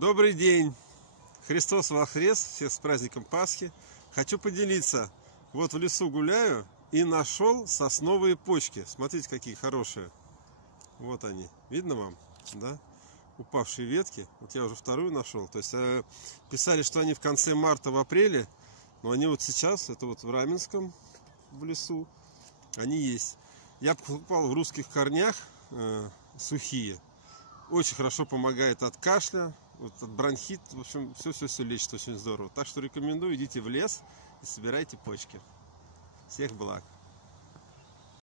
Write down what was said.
Добрый день! Христос воскрес! Всех с праздником Пасхи! Хочу поделиться. Вот в лесу гуляю и нашел сосновые почки. Смотрите, какие хорошие. Вот они. Видно вам? Да? Упавшие ветки. Вот я уже вторую нашел. То есть писали, что они в конце марта, в апреле. Но они вот сейчас, это вот в Раменском, в лесу, они есть. Я покупал в Русских Корнях сухие. Очень хорошо помогает от кашля, вот от бронхит, в общем, все лечит очень здорово. Так что рекомендую, идите в лес и собирайте почки. Всех благ!